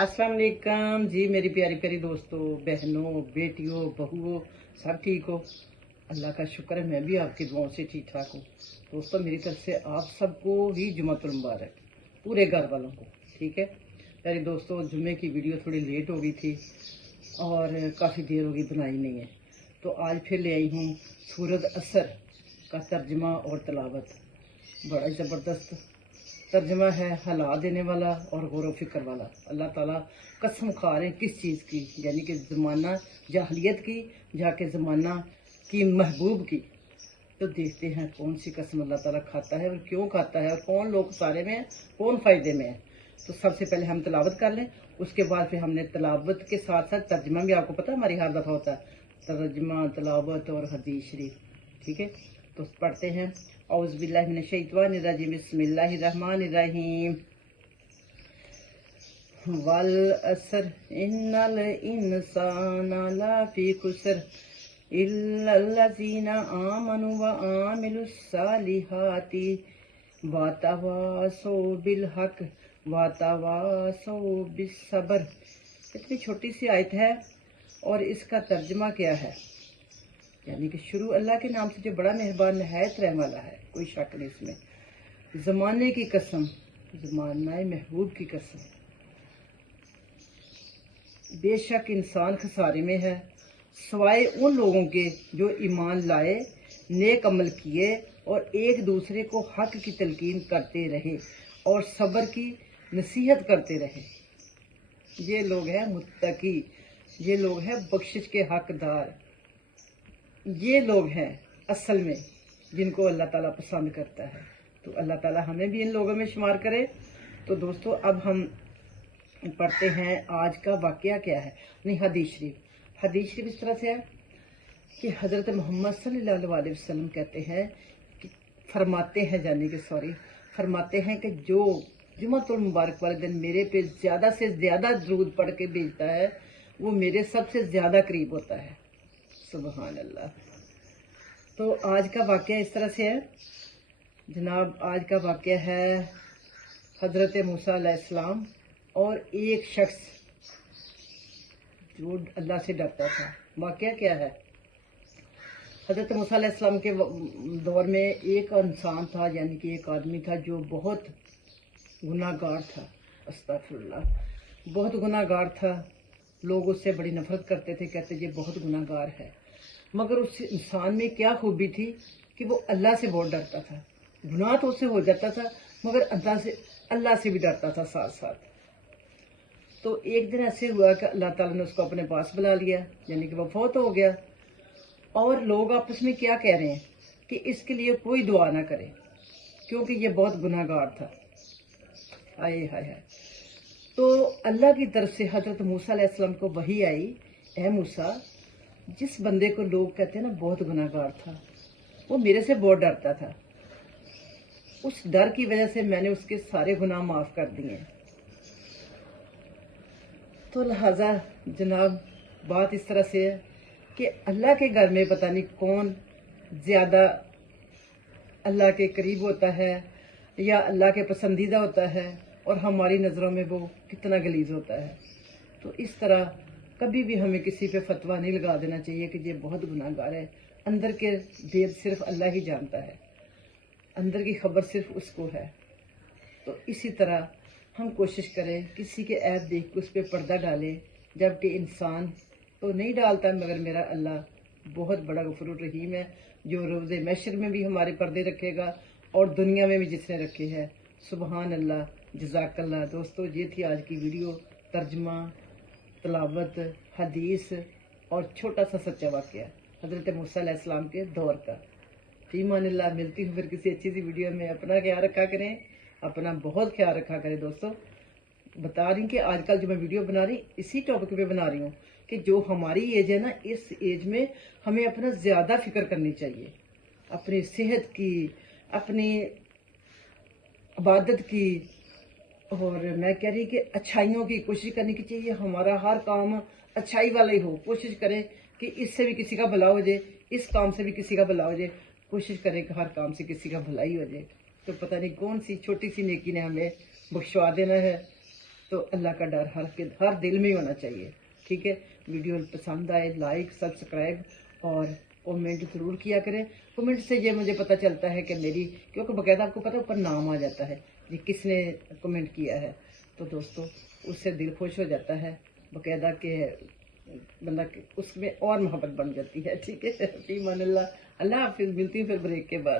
अस्सलाम वालेकुम जी, मेरी प्यारी प्यारी दोस्तों, बहनों, बेटियों, बहुओं, सब ठीक हो? अल्लाह का शुक्र है, मैं भी आपकी दुआओं से ठीक ठाक हूँ। दोस्तों, मेरी तरफ से आप सबको ही जुम्मतुल मुबारक, पूरे घर वालों को। ठीक है प्यारे दोस्तों, जुम्मे की वीडियो थोड़ी लेट हो गई थी और काफ़ी देर हो गई बनाई नहीं है, तो आज फिर ले आई हूँ सूरत असर का तर्जमा और तलावत। बड़ा ज़बरदस्त तर्जमा है, हला देने वाला और गौर व फिक्र वाला। अल्लाह ताला कसम खा रहे हैं किस चीज़ की, यानी कि ज़माना जाहलियत की, जाके ज़माना की महबूब की। तो देखते हैं कौन सी कसम अल्लाह ताला खाता है और क्यों खाता है और कौन लोग सारे में है, कौन फ़ायदे में है। तो सबसे पहले हम तलावत कर लें, उसके बाद फिर हमने तलावत के साथ साथ तर्जमा भी, आपको पता है हमारी हर दफ़ा होता है तर्जमा, तलावत और हदीस शरीफ। ठीक है, तो पढ़ते हैं। औज़ु बिल्लाहि मिनश शैतानिर रजीम, बिस्मिल्लाहिर रहमानिर रहीम। वल असर इन्नल इंसाना लफी खुसर इल्लल्लज़ीना आमनु व आमिलुस सालिहाति व तवासौ बिल हक व तवासौ बिस सब्र। इतनी छोटी सी आयत है और इसका तर्जमा क्या है, यानी कि शुरू अल्लाह के नाम से जो बड़ा मेहरबान नहायत रहने वाला है, कोई शक नहीं इसमें। ज़माने की कसम, ज़माना महबूब की कसम, बेशक इंसान खसारे में है सवाए उन लोगों के जो ईमान लाए, नेक अमल किए और एक दूसरे को हक की तलकीन करते रहे और सब्र की नसीहत करते रहे। ये लोग हैं मुत्तकी, ये लोग हैं बख्शिश के हकदार, ये लोग हैं असल में जिनको अल्लाह ताला पसंद करता है। तो अल्लाह ताला हमें भी इन लोगों में शुमार करे। तो दोस्तों, अब हम पढ़ते हैं आज का वाकया क्या है। नहीं, हदीस शरीफ। हदीस शरीफ इस तरह से है कि हज़रत मोहम्मद सल्लल्लाहु अलैहि वसल्लम कहते हैं कि फरमाते हैं कि जो जुम्मतुल मुबारक वाले दिन मेरे पे ज़्यादा से ज़्यादा दरूद पढ़ के भेजता है, वो मेरे सबसे ज़्यादा करीब होता है। सुबहान अल्लाह। तो आज का वाकया इस तरह से है जनाब। आज का वाकया है हज़रत मूसा अलैहिस्सलाम और एक शख्स जो अल्लाह से डरता था। वाकया क्या है, हज़रत मूसा अलैहिस्सलाम के दौर में एक इंसान था, यानी कि एक आदमी था जो बहुत गुनाहगार था। अस्तगफिरुल्लाह, बहुत गुनाहगार था। लोग उससे बड़ी नफरत करते थे, कहते ये बहुत गुनाहगार है। मगर उस इंसान में क्या खूबी थी कि वो अल्लाह से बहुत डरता था। गुनाह तो उससे हो जाता था मगर अल्लाह से भी डरता था साथ साथ। तो एक दिन ऐसे हुआ कि अल्लाह ताला ने उसको अपने पास बुला लिया, यानी कि वो फौत हो गया। और लोग आपस में क्या कह रहे हैं कि इसके लिए कोई दुआ ना करे क्योंकि ये बहुत गुनाहगार था। हाय हाय हाय। तो अल्लाह की तरफ से हज़रत मूसा अलैहिस्सलाम को वही आई, ए मूसा, जिस बंदे को लोग कहते हैं ना बहुत गुनाहगार था, वो मेरे से बहुत डरता था, उस डर की वजह से मैंने उसके सारे गुनाह माफ कर दिए। तो लिहाजा जनाब बात इस तरह से है कि अल्लाह के घर में पता नहीं कौन ज़्यादा अल्लाह के करीब होता है या अल्लाह के पसंदीदा होता है और हमारी नज़रों में वो कितना गलीज होता है। तो इस तरह कभी भी हमें किसी पे फतवा नहीं लगा देना चाहिए कि ये बहुत गुनाहगार है। अंदर के भेद सिर्फ अल्लाह ही जानता है, अंदर की खबर सिर्फ उसको है। तो इसी तरह हम कोशिश करें किसी के ऐब देख के उस पर पर्दा डालें, जबकि इंसान तो नहीं डालता, मगर मेरा अल्लाह बहुत बड़ा गफूर रहीम है जो रोज़े महशर में भी हमारे पर्दे रखेगा और दुनिया में भी जिसने रखे हैं। सुबहान अल्लाह, जज़ाकल्लाह। दोस्तों, ये थी आज की वीडियो, तर्जमा, तलावत, हदीस और छोटा सा सच्चा वाक़या हज़रत मूसा अलैहिस्सलाम के दौर का। ईमान अल्लाह। मिलती हूँ फिर किसी अच्छी सी वीडियो में। अपना ख्याल रखा करें, अपना बहुत ख्याल रखा करें। दोस्तों, बता रही कि आजकल जो मैं वीडियो बना रही इसी टॉपिक पे बना रही हूँ कि जो हमारी एज है ना, इस एज में हमें अपना ज़्यादा फिक्र करनी चाहिए, अपनी सेहत की, अपनी इबादत की, और मैं कह रही कि अच्छाइयों की कोशिश करनी की चाहिए। हमारा हर काम अच्छाई वाला ही हो। कोशिश करें कि इससे भी किसी का भला हो जाए, इस काम से भी किसी का भला हो जाए। कोशिश करें कि हर काम से किसी का भलाई हो जाए। तो पता नहीं कौन सी छोटी सी नेकी ने हमें बख्शवा देना है। تو اللہ کا ڈر ہر دل میں ہونا چاہیے. ٹھیک ہے, ویڈیو پسند آئے لائک سبسکرائب اور کمنٹ ضرور کیا کریں. کمنٹ سے یہ مجھے پتہ چلتا ہے کہ میری, کیونکہ باقاعدہ آپ کو پتہ اوپر نام آ جاتا ہے یہ کس نے کمنٹ کیا ہے. تو دوستو اس سے دل خوش ہو جاتا ہے باقاعدہ کہ بندہ اس میں اور محبت بن جاتی ہے. ٹھیک ہے, فی امان اللہ. اللہ حافظ. ملتی ہوں پھر بریک کے بعد.